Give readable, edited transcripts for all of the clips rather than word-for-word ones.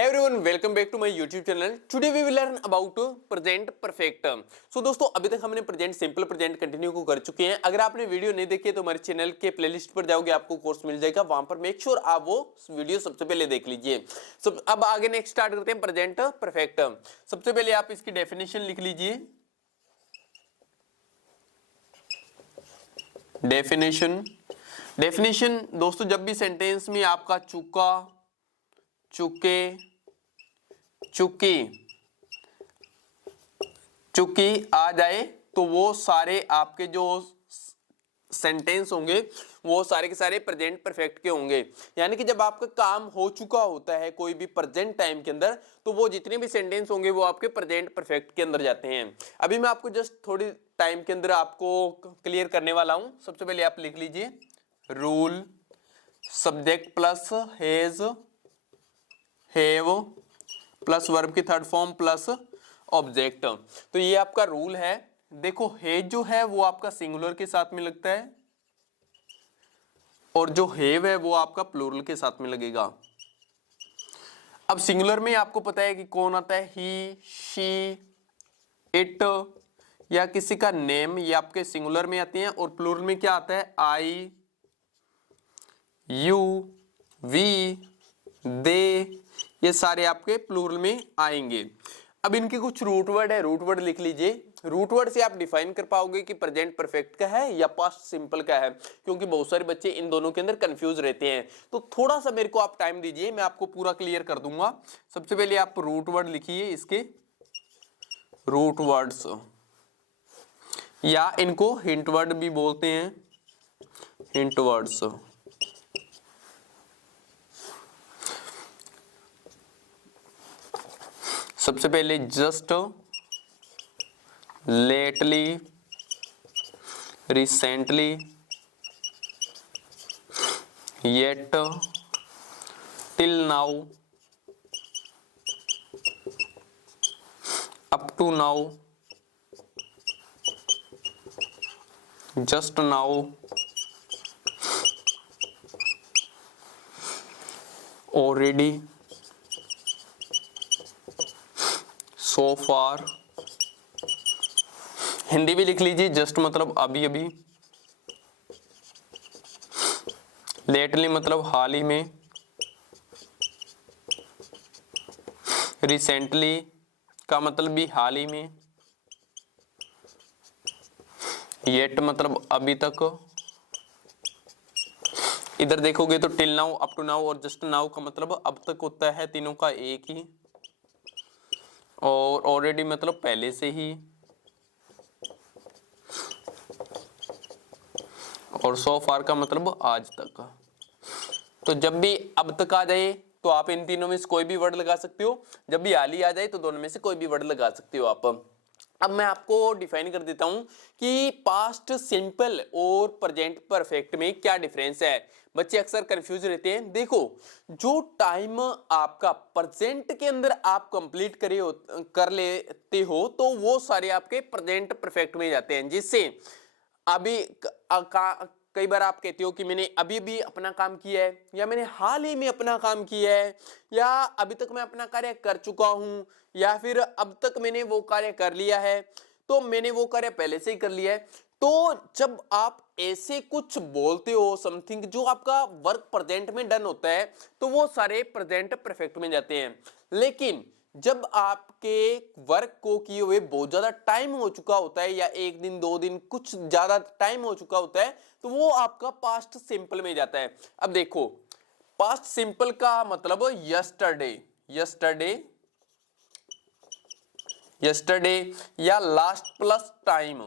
Hey everyone, welcome back to my YouTube channel. Today we will learn about present perfect. So दोस्तों अभी तक हमने present simple present continue को कर चुके हैं। अगर आपने वीडियो नहीं देखी है तो हमारे चैनल के प्लेलिस्ट पर जाओगे, आपको कोर्स मिल जाएगा, वहां पर मेक श्योर आप वो वीडियो सबसे पहले देख लीजिए। सब अब आगे नेक्स्ट स्टार्ट करते हैं प्रेजेंट परफेक्ट। सबसे पहले आप इसकी डेफिनेशन लिख लीजिए। डेफिनेशन दोस्तों, जब भी सेंटेंस में आपका चुका, चुके, चुकी, चुकी आ जाए तो वो सारे आपके जो सेंटेंस होंगे वो सारे के सारे प्रेजेंट परफेक्ट के होंगे। यानी कि जब आपका काम हो चुका होता है कोई भी प्रेजेंट टाइम के अंदर, तो वो जितने भी सेंटेंस होंगे वो आपके प्रेजेंट परफेक्ट के अंदर जाते हैं। अभी मैं आपको जस्ट थोड़ी टाइम के अंदर आपको क्लियर करने वाला हूं। सबसे पहले आप लिख लीजिए rule, subject plus has, have plus verb की थर्ड फॉर्म प्लस ऑब्जेक्ट। तो ये आपका रूल है। देखो हैज जो है वो आपका सिंगुलर के साथ में लगता है और जो हैव है वो आपका प्लूरल के साथ में लगेगा। अब सिंगुलर में आपको पता है कि कौन आता है, ही, शी, इट या किसी का नेम, ये आपके सिंगुलर में आते हैं। और प्लूरल में क्या आता है, आई, यू, वी, दे, ये सारे आपके प्लूरल में आएंगे। अब इनके कुछ रूट वर्ड है, रूट वर्ड लिख लीजिए। रूट वर्ड से आप डिफाइन कर पाओगे कि प्रेजेंट परफेक्ट का है या पास्ट सिंपल का है, क्योंकि बहुत सारे बच्चे इन दोनों के अंदर कंफ्यूज रहते हैं। तो थोड़ा सा मेरे को आप टाइम दीजिए, मैं आपको पूरा क्लियर कर दूंगा। सबसे पहले आप रूट वर्ड लिखिए, इसके रूट वर्ड्स, या इनको हिंट वर्ड भी बोलते हैं, हिंट वर्ड्स। सबसे पहले just, lately, recently, yet, till now, up to now, just now, already, so far. Hindi भी लिख लीजिए, जस्ट मतलब अभी अभी, लेटली मतलब हाल ही में, रिसेंटली का मतलब भी हाल ही में, येट मतलब अभी तक। इधर देखोगे तो till now, up to now और जस्ट नाउ का मतलब अब तक होता है, तीनों का एक ही। और ऑलरेडी मतलब पहले से ही, और सो फार का मतलब आज तक। तो जब भी अब तक आ जाए तो आप इन तीनों में से कोई भी वर्ड लगा सकते हो, जब भी हाल ही आ जाए तो दोनों में से कोई भी वर्ड लगा सकते हो आप। अब मैं आपको डिफाइन कर देता हूं कि पास्ट सिंपल और प्रेजेंट परफेक्ट में क्या डिफरेंस है। बच्चे अक्सर कंफ्यूज रहते हैं। देखो, जो टाइम आपका प्रेजेंट के अंदर आप कंप्लीट कर लेते हो तो वो सारे आपके प्रेजेंट परफेक्ट में जाते हैं। जिससे अभी कई बार आप कहते हो कि मैंने अभी भी अपना काम किया है, या मैंने हाल ही में अपना काम किया है, या अभी तक मैं अपना कार्य कर चुका हूं, या फिर अब तक मैंने वो कार्य कर लिया है, तो मैंने वो कार्य पहले से ही कर लिया है। तो जब आप ऐसे कुछ बोलते हो समथिंग जो आपका वर्क प्रेजेंट में डन होता है, तो वो सारे प्रेजेंट परफेक्ट में जाते हैं। लेकिन जब आपके वर्क को किए हुए बहुत ज्यादा टाइम हो चुका होता है, या एक दिन दो दिन कुछ ज्यादा टाइम हो चुका होता है, तो वो आपका पास्ट सिंपल में जाता है। अब देखो, पास्ट सिंपल का मतलब यस्टरडे, यस्टरडे, यस्टरडे या लास्ट प्लस टाइम।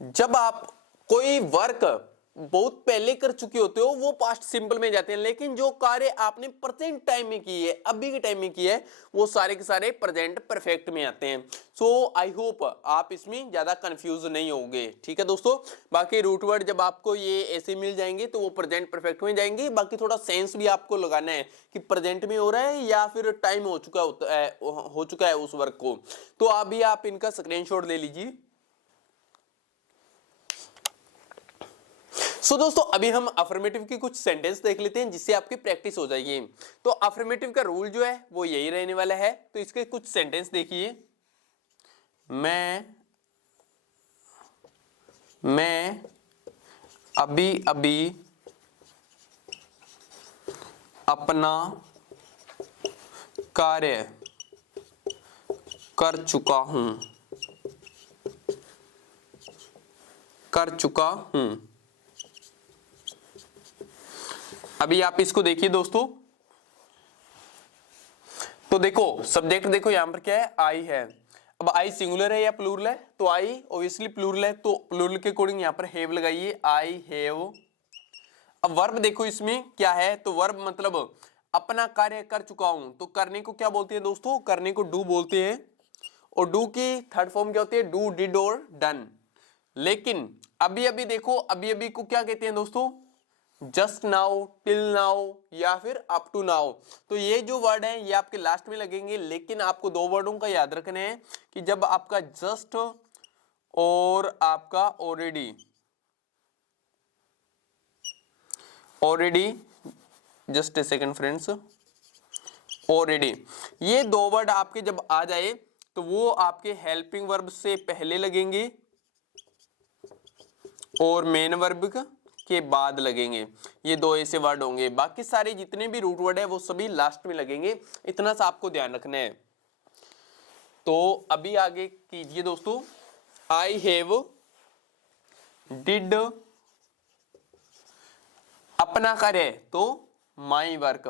जब आप कोई वर्क बहुत पहले कर चुके होते हो वो पास्ट सिंपल में जाते हैं, लेकिन जो कार्य आपने प्रेजेंट टाइम में किए है, अभी के टाइम में किए है, वो सारे के सारे प्रेजेंट परफेक्ट में आते हैं। सो आई होप आप इसमें ज्यादा कंफ्यूज नहीं होंगे। ठीक है दोस्तों, बाकी रूट वर्ड जब आपको ये ऐसे मिल जाएंगे तो वो प्रेजेंट परफेक्ट में जाएंगे। बाकी थोड़ा सेंस भी आपको लगाना है कि प्रेजेंट में हो रहा है या फिर टाइम हो चुका है उस वर्क को। तो अभी आप इनका स्क्रीनशॉट ले लीजिए। सो दोस्तों अभी हम अफर्मेटिव की कुछ सेंटेंस देख लेते हैं जिससे आपकी प्रैक्टिस हो जाएगी। तो अफर्मेटिव का रूल जो है वो यही रहने वाला है। तो इसके कुछ सेंटेंस देखिए। मैं अभी अभी अपना कार्य कर चुका हूं। अभी आप इसको देखिए दोस्तों। तो देखो सब्जेक्ट देखो यहां पर क्या है, आई है। अब आई सिंगुलर है या प्लूरल है? तो आई ऑब्वियसली प्लूरल है, तो प्लूरल के अकॉर्डिंग यहां पर हैव लगाइए, आई हैव। अब वर्ब देखो इसमें क्या है, तो वर्ब मतलब अपना कार्य कर चुका हूं। तो करने को क्या बोलते हैं दोस्तों? करने को डू बोलते हैं। और डू की थर्ड फॉर्म क्या होती है? डू, डिड और डन। लेकिन अभी अभी देखो, अभी अभी को क्या कहते हैं दोस्तों? जस्ट नाउ, टिल नाउ या फिर अप टू नाउ। तो ये जो वर्ड है ये आपके लास्ट में लगेंगे। लेकिन आपको दो वर्डों का याद रखना है कि जब आपका जस्ट और आपका already, just a second friends, already, ये दो वर्ड आपके जब आ जाए तो वो आपके हेल्पिंग वर्ब से पहले लगेंगे और मेन वर्ब के बाद लगेंगे। ये दो ऐसे वर्ड होंगे। बाकी सारे जितने भी रूट वर्ड है वो सभी लास्ट में लगेंगे। इतना सा आपको ध्यान रखना है। तो अभी आगे कीजिए दोस्तों। आई हैव डिड, अपना कार्य तो my work,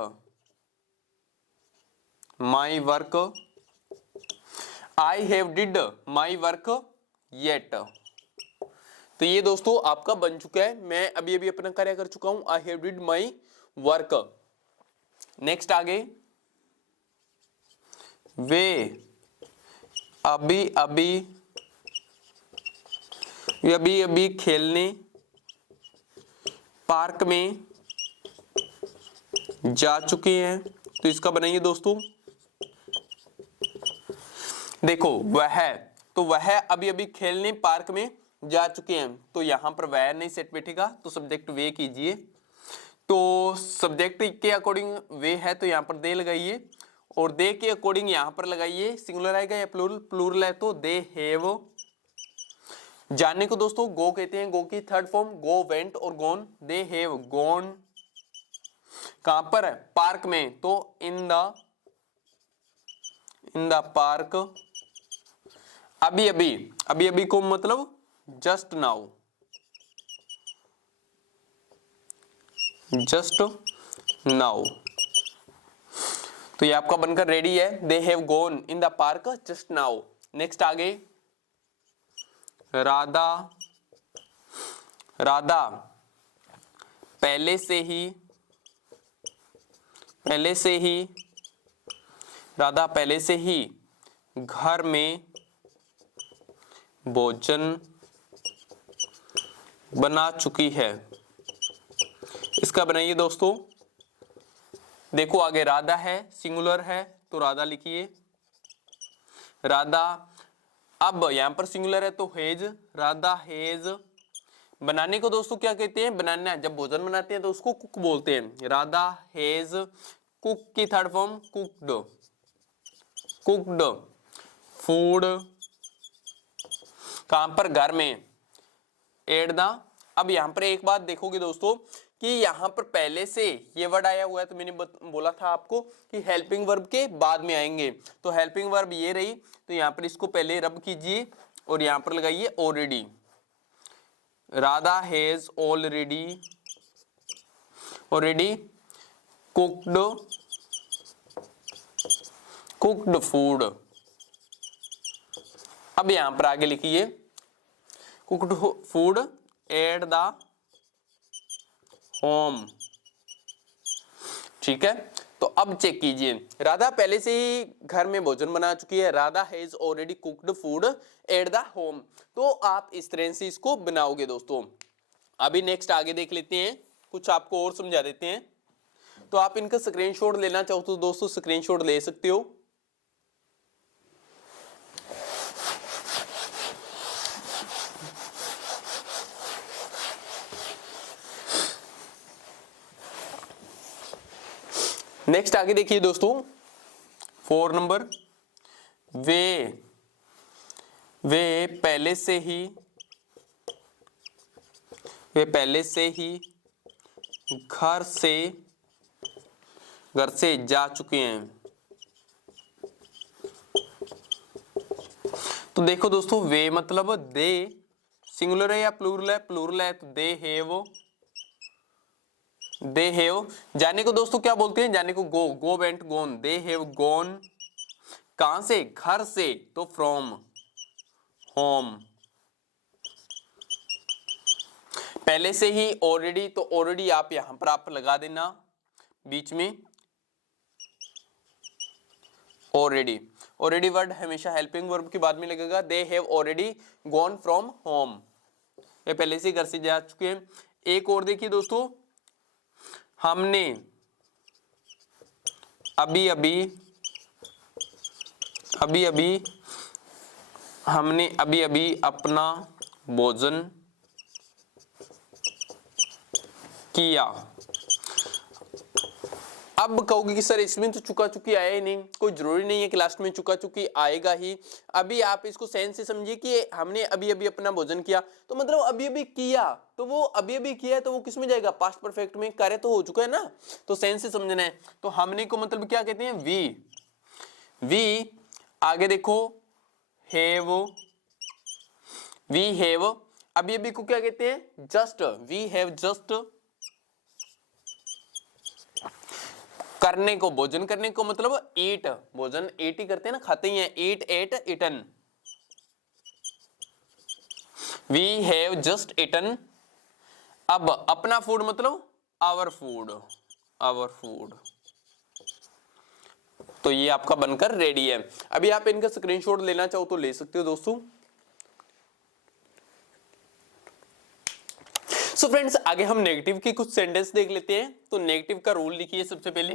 I have did my work yet. तो ये दोस्तों आपका बन चुका है। मैं अभी अभी अपना कार्य कर चुका हूं, I have did my work. Next आगे, वे अभी अभी खेलने पार्क में जा चुके हैं। तो इसका बनाइए दोस्तों। देखो वह, तो वह अभी अभी खेलने पार्क में जा चुके हैं। तो यहां पर वह नहीं सेट बैठेगा, तो सब्जेक्ट वे कीजिए। तो सब्जेक्ट के अकॉर्डिंग वे है तो यहां पर दे लगाइए, और दे के अकॉर्डिंग यहां पर लगाइए। सिंगुलर आएगा या प्लूरल? प्लूरल है तो दे हैव। जाने को दोस्तों गो कहते हैं। गो की थर्ड फॉर्म गो, वेंट और गॉन। They have gone. कहां पर? पार्क में, तो इन द पार्क। अभी अभी को मतलब जस्ट नाउ, तो ये आपका बनकर रेडी है। दे have gone in the park just now. Next आगे, राधा पहले से ही राधा पहले से ही घर में भोजन बना चुकी है। इसका बनाइए दोस्तों। देखो आगे राधा है, सिंगुलर है तो राधा लिखिए, राधा। अब यहां पर सिंगुलर है तो हेज, राधा हेज। बनाने को दोस्तों क्या कहते हैं? बनाना, जब भोजन बनाते हैं तो उसको कुक बोलते हैं। राधा हेज कुक की थर्ड फॉर्म कुक्ड फूड। कहां पर? घर में। At the. अब यहां पर एक बात देखोगे दोस्तों कि यहां पर पहले से ये वर्ड आया हुआ है, तो मैंने बोला था आपको कि हेल्पिंग वर्ब के बाद में आएंगे। तो हेल्पिंग वर्ब ये रही, तो यहां पर इसको पहले रब कीजिए और यहां पर लगाइए already. Radha has already cooked food. अब यहां पर आगे लिखिए cooked food at the home. ठीक है, तो अब चेक कीजिए। राधा पहले से ही घर में भोजन बना चुकी है। Radha has already cooked food at the home. तो आप इस तरह से इसको बनाओगे दोस्तों। अभी नेक्स्ट आगे देख लेते हैं, कुछ आपको और समझा देते हैं। तो आप इनका स्क्रीनशॉट लेना चाहो तो दोस्तों स्क्रीनशॉट ले सकते हो। नेक्स्ट आगे देखिए दोस्तों 4 नंबर, वे पहले से ही घर से जा चुके हैं। तो देखो दोस्तों वे मतलब दे सिंगुलर है या प्लूरल है? प्लूरल है तो दे हैव। जाने को दोस्तों क्या बोलते हैं? जाने को go went gone. They have gone कहां से? घर से, तो फ्रॉम होम। पहले से ही ऑलरेडी, तो ऑलरेडी आप यहां पर आप लगा देना बीच में ऑलरेडी वर्ड हमेशा हेल्पिंग वर्ब के बाद में लगेगा। दे have already gone from home, ये पहले से घर से जा चुके हैं। एक और देखिए दोस्तों, हमने अभी अभी अपना भोजन किया। अब कहोगे कि सर इसमें तो चुका चुकी आया ही नहीं, कोई जरूरी नहीं है कि लास्ट में चुका चुकी आएगा ही। अभी आप इसको सेंस से समझिए कि हमने अभी अभी अपना भोजन किया, तो मतलब अभी अभी किया, तो वो अभी अभी किया है तो वो किस में जाएगा? पास्ट परफेक्ट में। कार्य तो हो चुका है ना, तो सेंस से समझना है। तो हमने को मतलब क्या कहते हैं? वी। आगे देखो वी हैव अभी अभी को क्या कहते हैं? जस्ट। वी हैव जस्ट करने को, भोजन करने को मतलब ईट, भोजन ईट ही करते हैं ना, खाते ही हैं। Eat ate eaten. We have just eaten. अब अपना फूड मतलब आवर फूड। तो ये आपका बनकर रेडी है। अभी आप इनका स्क्रीनशॉट लेना चाहो तो ले सकते हो दोस्तों। सो फ्रेंड्स आगे हम नेगेटिव की कुछ सेंटेंस देख लेते हैं। तो नेगेटिव का रूल लिखिए सबसे पहले।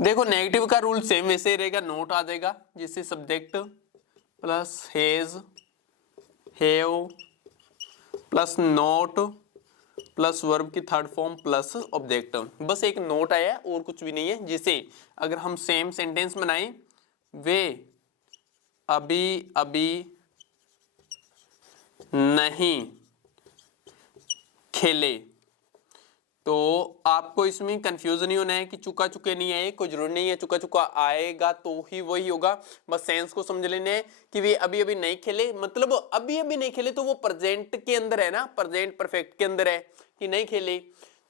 देखो नेगेटिव का रूल सेम वैसे ही रहेगा, नोट आ जाएगा, जिससे subject plus has have plus note plus verb की थर्ड फॉर्म प्लस ऑब्जेक्ट। बस एक नोट आया और कुछ भी नहीं है। जिसे अगर हम सेम सेंटेंस बनाएं, वे अभी नहीं खेले, तो आपको इसमें कंफ्यूज नहीं होना है कि चुका चुके नहीं आए, कोई जरूरी नहीं है। चुका चुका आएगा तो ही वही होगा। बस सेंस को समझ लेने हैं कि वे अभी अभी नहीं खेले, मतलब अभी अभी नहीं खेले तो वो प्रेजेंट के अंदर है ना, प्रेजेंट परफेक्ट के अंदर है कि नहीं खेले,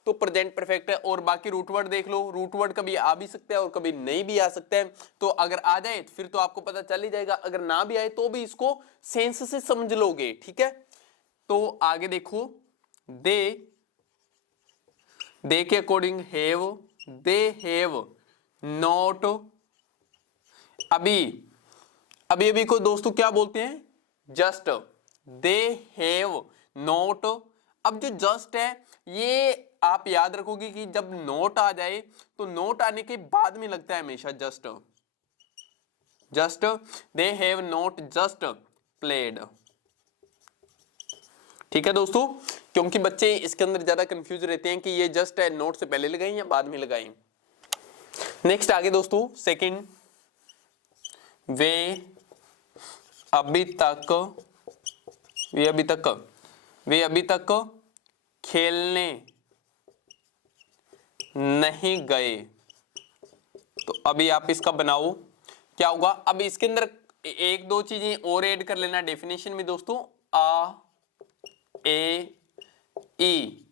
तो प्रेजेंट परफेक्ट है। और बाकी रूट वर्ड देख लो, रूट वर्ड कभी आ भी सकता है और कभी नहीं भी आ सकता है। तो अगर आ जाए फिर तो आपको पता चल ही जाएगा, अगर ना भी आए तो भी इसको सेंस से समझ लोगे, ठीक है। तो आगे देखो, दे के according have, they have not अभी को दोस्तों क्या बोलते हैं? जस्ट। They have not. अब जो जस्ट है ये आप याद रखोगे कि जब नोट आ जाए तो नोट आने के बाद में लगता है हमेशा just. They have not just played. ठीक है दोस्तों, क्योंकि बच्चे इसके अंदर ज्यादा कंफ्यूज रहते हैं कि ये जस्ट है, नोट से पहले लगाएं या बाद में लगाएं। नेक्स्ट आगे दोस्तों सेकंड, वे अभी तक खेलने नहीं गए। तो अभी आप इसका बनाओ, क्या होगा? अब इसके अंदर एक दो चीजें और ऐड कर लेना डेफिनेशन में दोस्तों। ए ई,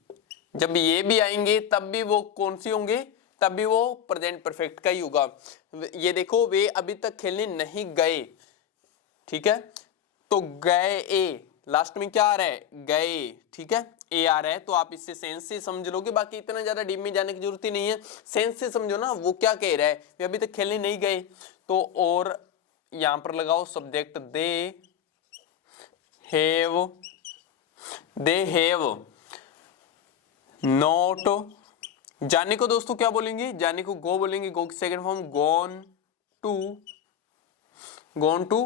जब ये भी आएंगे तब भी वो कौन सी होंगे? तब भी वो प्रेजेंट परफेक्ट का ही होगा। ये देखो, वे अभी तक खेलने नहीं गए, ठीक है। तो गए, ए लास्ट में क्या आ रहा है? गए, ठीक है, ए आ रहा है। तो आप इससे सेंस से समझ लोगे, बाकी इतना ज्यादा डीप में जाने की जरूरत ही नहीं है। सेंस से समझो ना वो क्या कह रहा है, वे अभी तक खेलने नहीं गए। तो और यहां पर लगाओ सब्जेक्ट दे हैव नॉट। जाने को दोस्तों क्या बोलेंगे? जाने को गो बोलेंगे। गो की second form gone to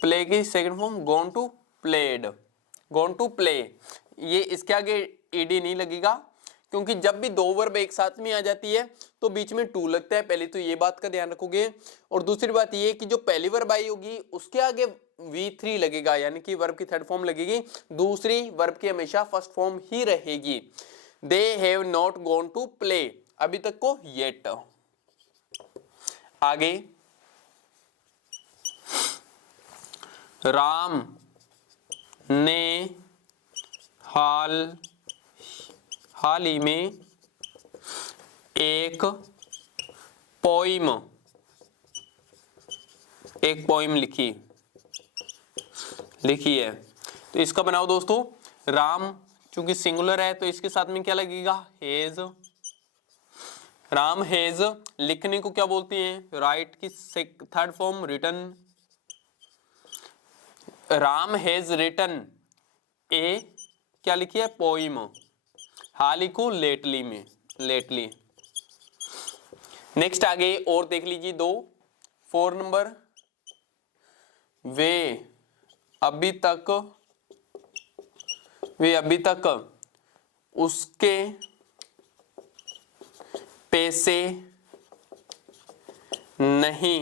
play की second form gone to played. Gone to play, ये इसके आगे ईडी नहीं लगेगा क्योंकि जब भी दो वर्ब एक साथ में आ जाती है तो बीच में टू लगता है, पहले तो ये बात का ध्यान रखोगे। और दूसरी बात ये कि जो पहली वर्ब आई होगी उसके आगे V3 लगेगा, यानी कि वर्ब की थर्ड फॉर्म लगेगी, दूसरी वर्ब की हमेशा फर्स्ट फॉर्म ही रहेगी। They have not gone to play, अभी तक को येट। आगे राम ने हाल ही में एक पोइम लिखी है। तो इसका बनाओ दोस्तों, राम चूंकि सिंगुलर है तो इसके साथ में क्या लगेगा, हेज। राम हेज लिखने को क्या बोलते हैं, राइट की third form written. Ram has written a क्या लिखी है, पोइम। हाल ही को लेटली। नेक्स्ट आगे और देख लीजिए 4 नंबर, वे अभी तक उसके पैसे नहीं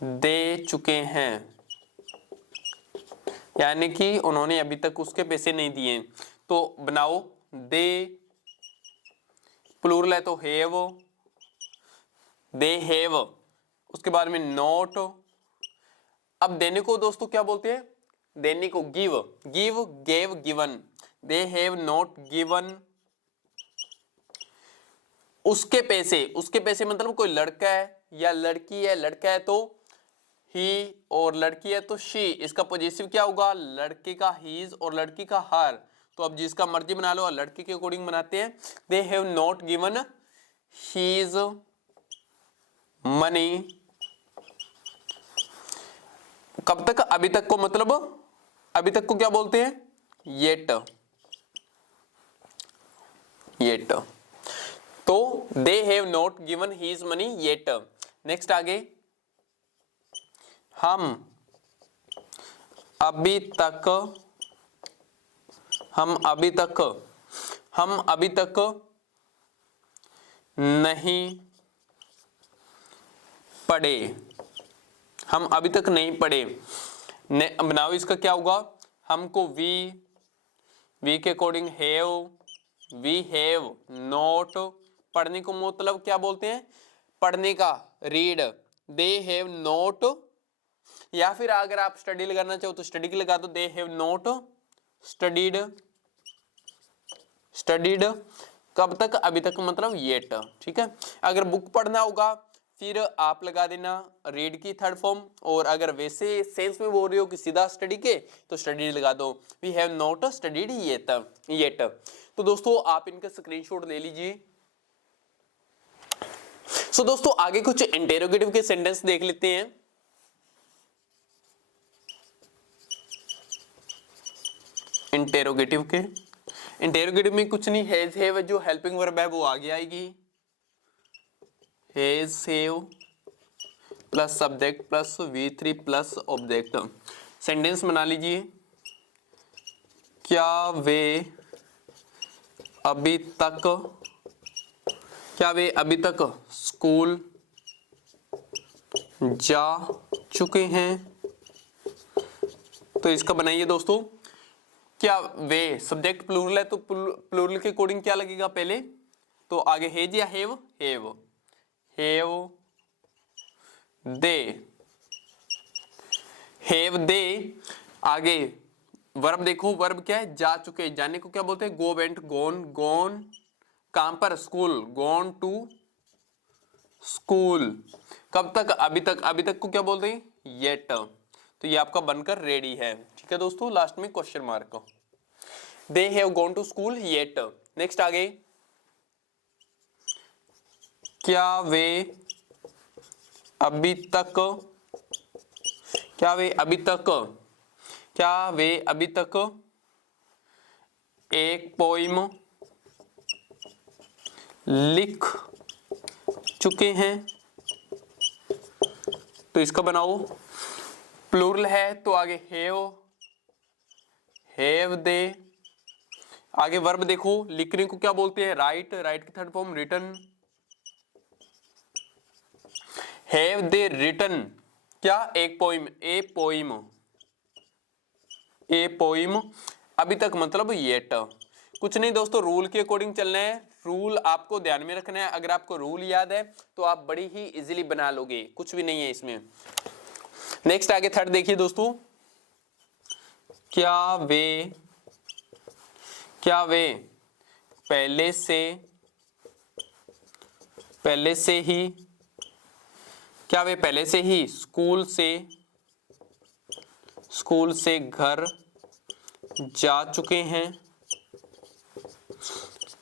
दे चुके हैं, यानी कि उन्होंने अभी तक उसके पैसे नहीं दिए। तो बनाओ, दे प्लूरल है तो हैव, दे हैव, उसके बाद में नॉट। अब देने को दोस्तों क्या बोलते हैं, देने को give, gave, given. They have not given उसके पैसे मतलब कोई लड़का है या लड़की है, लड़का है तो ही और लड़की है तो शी। इसका पॉजिटिव क्या होगा, लड़के का हीज और लड़की का हर। तो अब जिसका मर्जी बना लो, लड़के के अकॉर्डिंग बनाते हैं। They have not given his money, कब तक, अभी तक को, मतलब अभी तक को क्या बोलते हैं, येट। तो they have not given his money yet. Next आगे, हम अभी तक नहीं पढ़े, हम अभी तक नहीं पढ़े। बनाओ, इसका क्या होगा, हमको वी के according have, we have not, पढ़ने को मतलब क्या बोलते हैं, पढ़ने का, रीड। दे हैव नॉट, या फिर अगर आप स्टडी लगाना चाहो तो स्टडी के लगा दो, दे हैव नॉट स्टडीड। कब तक, अभी तक मतलब येट। ठीक है, अगर बुक पढ़ना होगा फिर आप लगा देना रीड की थर्ड फॉर्म, और अगर वैसे सेंस में बोल रहे हो कि सीधा स्टडी के तो स्टडी लगा दो, we have not studied yet. तो दोस्तों आप इनका स्क्रीनशॉट ले लीजिए। सो दोस्तों आगे कुछ इंटेरोगेटिव के सेंटेंस देख लेते हैं। इंटेरोगेटिव में कुछ नहीं, हैज हैव जो हेल्पिंग वर्ब है वो आगे आएगी, has have plus subject plus V3 plus object. Sentence बना लीजिए, क्या वे अभी तक स्कूल जा चुके हैं। तो इसका बनाइए दोस्तों, क्या वे सब्जेक्ट प्लूरल है तो प्लूरल के अकॉर्डिंग क्या लगेगा पहले, तो आगे हेज या हैव दे। आगे वर्ब देखो, वर्ब क्या है, जा चुके, जाने को क्या बोलते हैं, गो वेंट गॉन, कहां पर, स्कूल, गॉन टू स्कूल। कब तक, अभी तक को क्या बोलते हैं, येट। तो ये आपका बनकर रेडी है। ठीक है दोस्तों, लास्ट में question mark, they have gone to school yet. Next आगे, क्या वे अभी तक एक पोइम लिख चुके हैं। तो इसका बनाओ, प्लूरल है तो आगे हैव दे, आगे वर्ब देखो, लिखने को क्या बोलते हैं? राइट। राइट की third form written. Have they written क्या? एक poem, a poem, a poem. अभी तक मतलब येट। कुछ नहीं दोस्तों, रूल के अकॉर्डिंग चलना है। रूल आपको ध्यान में रखना है। अगर आपको रूल याद है तो आप बड़ी ही इजीली बना लोगे, कुछ भी नहीं है इसमें। नेक्स्ट आगे थर्ड देखिए दोस्तों, क्या वे पहले से ही क्या वे पहले से ही स्कूल से घर जा चुके हैं?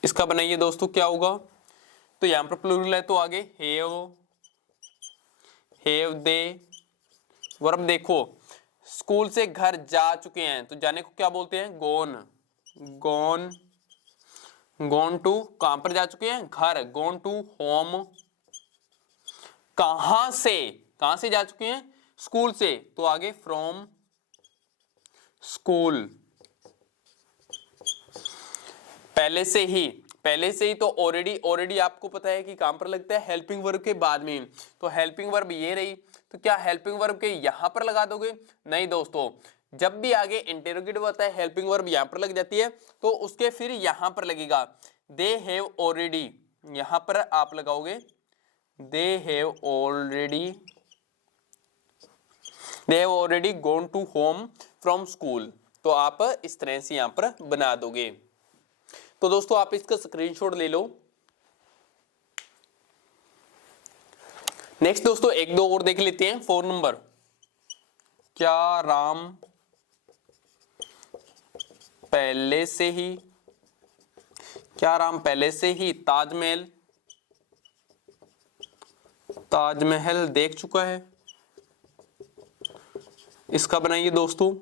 इसका बनाइए दोस्तों, क्या होगा? तो यहां पर प्लूरल है तो आगे हैव दे। वर्ब देखो, स्कूल से घर जा चुके हैं तो जाने को क्या बोलते हैं? Gone to. कहां पर जा चुके हैं? घर। Gone to home. कहां से जा चुके हैं? स्कूल से, तो आगे फ्रॉम स्कूल। पहले से ही तो ऑलरेडी आपको पता है कि कहां पर लगता है? हेल्पिंग वर्ब के बाद में। तो हेल्पिंग वर्ब ये रही, तो क्या हेल्पिंग वर्ब के यहां पर लगा दोगे? नहीं दोस्तों, जब भी आगे इंटेरोगेटिव आता है हेल्पिंग वर्ब यहां पर लग जाती है तो उसके फिर यहां पर लगेगा दे हैव ऑलरेडी। यहां पर आप लगाओगे they have already gone to home from school. तो आप इस तरह से यहां पर बना दोगे। तो दोस्तों आप इसका स्क्रीनशॉट ले लो। नेक्स्ट दोस्तों एक दो और देख लेते हैं। 4 नंबर, क्या राम पहले से ही ताजमहल देख चुका है? इसका बनाइए दोस्तों।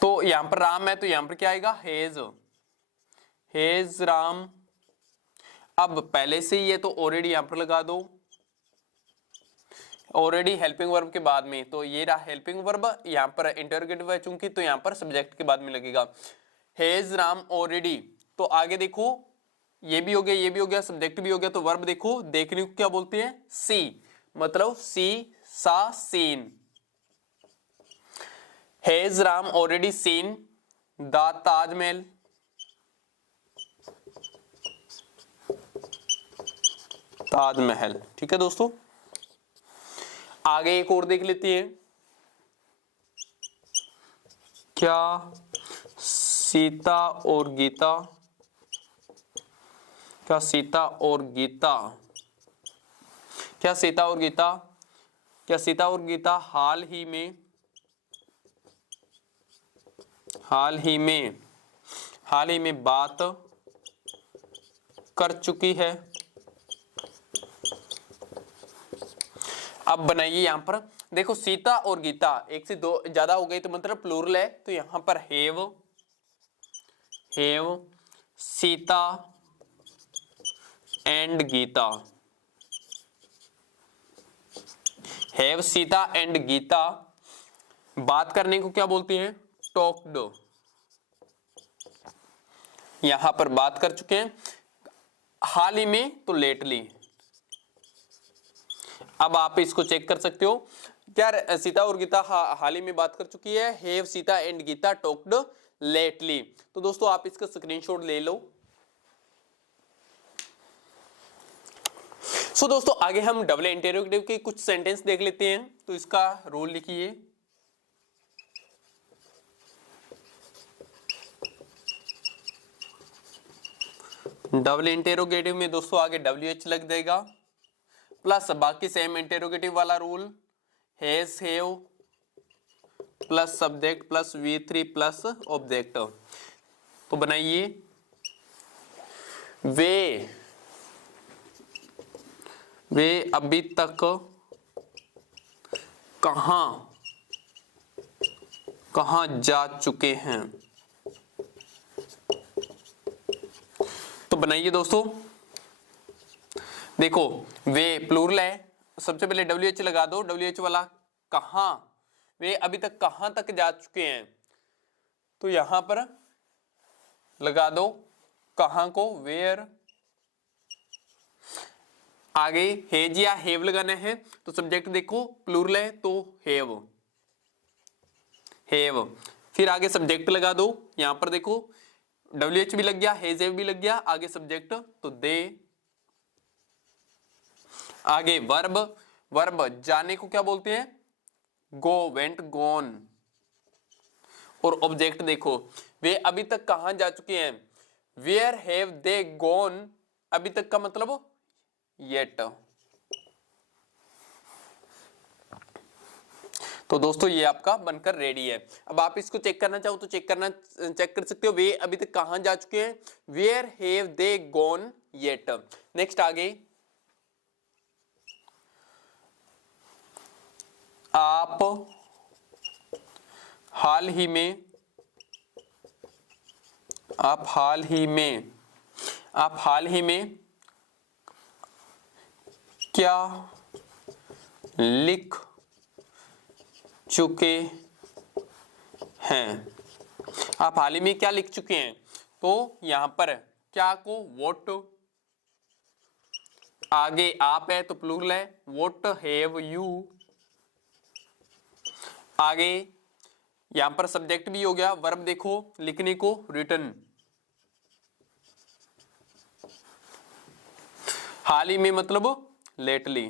तो यहां पर राम है तो यहां पर क्या आएगा? हेज राम। अब पहले से ही है तो ऑलरेडी यहां पर लगा दो। ऑलरेडी हेल्पिंग वर्ब के बाद में, तो ये रहा हेल्पिंग वर्ब। यहां पर इंटरोगेटिव है चूंकि, तो यहां पर सब्जेक्ट के बाद में लगेगा हेज राम ऑलरेडी। तो आगे देखो, ये भी हो गया, सब्जेक्ट भी हो गया। तो वर्ब देखो, देखने को क्या बोलते हैं? सी, मतलब सा seen. Has Ram already seen the Taj Mahal. ठीक है दोस्तों, आगे एक और देख लेते हैं। क्या सीता और गीता हाल ही में बात कर चुकी है? अब बनाइए यहां पर देखो, सीता और गीता एक से दो ज्यादा हो गई तो मतलब प्लूरल है। तो यहां पर have Sita and Gita. Have Sita and Gita. बात करने को क्या बोलते हैं? टॉक्ड। यहां पर बात कर चुके हैं। हाल ही में तो लेटली। अब आप इसको चेक कर सकते हो, क्या सीता और गीता हाल ही में बात कर चुकी है? Have Sita and Gita talked lately. तो दोस्तों आप इसका स्क्रीनशॉट ले लो। सो दोस्तों आगे हम डबल इंटरोगेटिव के कुछ सेंटेंस देख लेते हैं। तो इसका रूल लिखिए। डबल इंटरोगेटिव में दोस्तों आगे WH लग जाएगा, प्लस बाकी सेम इंटरोगेटिव वाला rule has have plus subject plus V3 plus object. तो बनाइए, वे अभी तक कहां जा चुके हैं? तो बनाइए दोस्तों, देखो वे प्लूरल है, सबसे पहले WH लगा दो। WH वाला कहां, वे अभी तक कहां तक जा चुके हैं, तो यहां पर लगा दो कहां को, वेयर। आगे हेज या हैव लगाना है, तो सब्जेक्ट देखो प्लूरल है तो हैव, हैव। फिर आगे सब्जेक्ट लगा दो, यहां पर देखो WH भी लग गया, हेज हैव भी लग गया, आगे सब्जेक्ट तो दे। आगे वर्ब, वर्ब जाने को क्या बोलते हैं, गो, वेंट, गोन। और ऑब्जेक्ट देखो, वे अभी तक कहां जा चुके हैं, वेयर हैव दे गॉन, अभी तक का मतलब येट। तो दोस्तों ये आपका बनकर रेडी है। अब आप इसको चेक करना चाहो तो चेक कर सकते हो, वे अभी तक कहां जा चुके हैं, where have they gone yet. Next आगे, आप हाल ही में, आप हाल ही में, आप हाल ही में क्या लिख चुके हैं, आप हाल ही में क्या लिख चुके हैं, तो यहां पर क्या को वोट, आगे आप है तो प्लूरल है, वोट हैव यू। आगे यहां पर सब्जेक्ट भी हो गया, वर्ब देखो लिखने को रिटन, हाल ही में मतलब लेटली।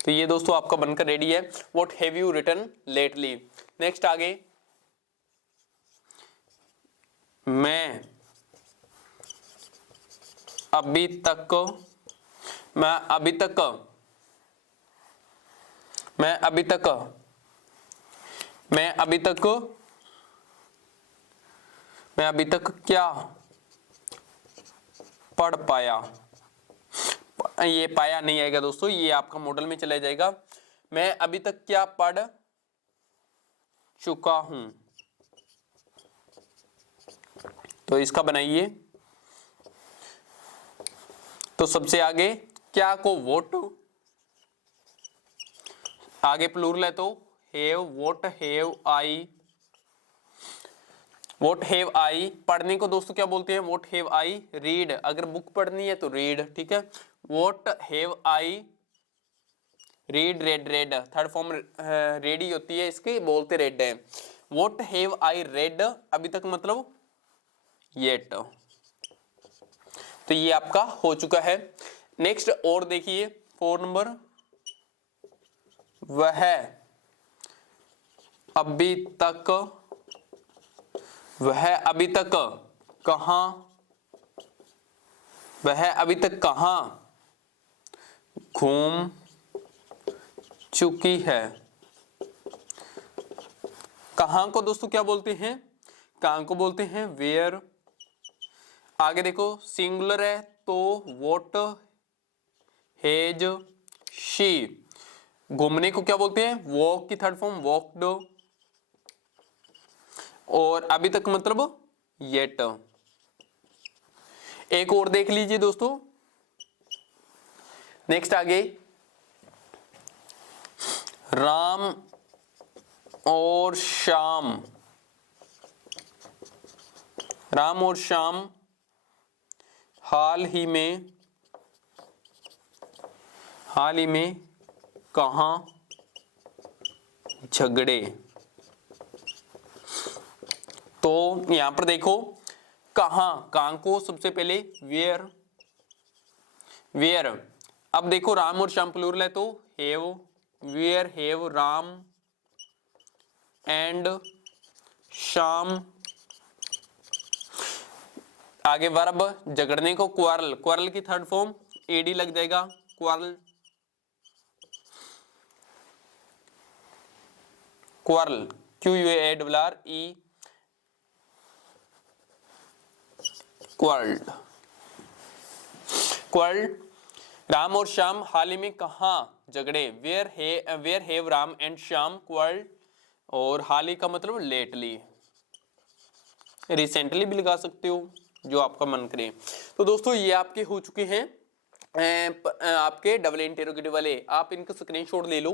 तो ये दोस्तों आपका बनकर रेडी है, what have you written lately. Next आगे, मैं अभी तक, मैं अभी तक, मैं अभी तक, मैं अभी तक, मैं अभी तक क्या पढ़ पाया, ये पाया नहीं आएगा दोस्तों, ये आपका मॉडल में चला जाएगा। मैं अभी तक क्या पढ़ चुका हूं, तो इसका बनाइए। तो सबसे आगे क्या को वोट, आगे प्लूरल है तो have, vote have I, vote have I. पढ़ने को दोस्तों क्या बोलते हैं, वोट हैव आई रीड, अगर बुक पढ़नी है तो रीड, ठीक है। Vote have I read, red, red third form ready होती है इसकी, बोलते रेड है। वोट हैव आई रेड अभी तक मतलब येट। तो ये आपका हो चुका है। नेक्स्ट और देखिए 4 नंबर, वह अभी तक, वह अभी तक कहां, वह अभी तक कहां घूम चुकी है। कहां को दोस्तों क्या बोलते हैं, कहां को बोलते हैं वेयर। आगे देखो सिंगुलर है तो वोट हेज शी, घूमने को क्या बोलते हैं, वॉक की थर्ड फॉर्म वॉकड, और अभी तक मतलब येट। एक और देख लीजिए दोस्तों, नेक्स्ट आगे, राम और श्याम, राम और श्याम हाल ही में, हाल ही में कहां झगड़े। तो यहां पर देखो कहां, कहां को सबसे पहले वेयर, वेयर। अब देखो राम और श्याम प्लूरल है तो have, where have Ram and Shyam. आगे वर्ब झगड़ने को क्वारल, क्वारल की थर्ड फॉर्म एडी लग जाएगा, quarrel, quarrel QUARRE, quarrelled, quarrelled. Ram और श्याम हाल ही में कहां झगड़े, where have Ram and Shyam quarrelled, और हाल ही का मतलब लेटली, रिसेंटली भी लगा सकते हो, जो आपका मन करे। तो दोस्तों ये आपके हो चुके हैं आपके डबल इंटेरोगेटिव वाले, आप इनका स्क्रीनशॉट ले लो।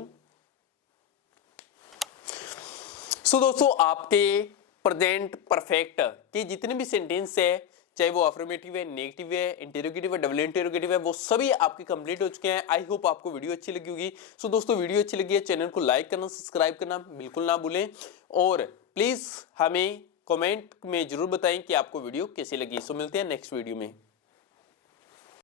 सो दोस्तों आपके प्रेजेंट परफेक्ट के जितने भी सेंटेंस है, चाहे वो अफर्मेटिव है, नेगेटिव है, इंटेरोगेटिव है, डबल इंटेरोगेटिव है, वो सभी आपके कंप्लीट हो चुके हैं। आई होप आपको वीडियो अच्छी लगी होगी। सो दोस्तों वीडियो अच्छी लगी है, चैनल को लाइक करना, सब्सक्राइब करना बिल्कुल ना भूलें और प्लीज हमें कमेंट में जरूर बताएं कि आपको वीडियो कैसी लगी। सो मिलते हैं नेक्स्ट वीडियो में।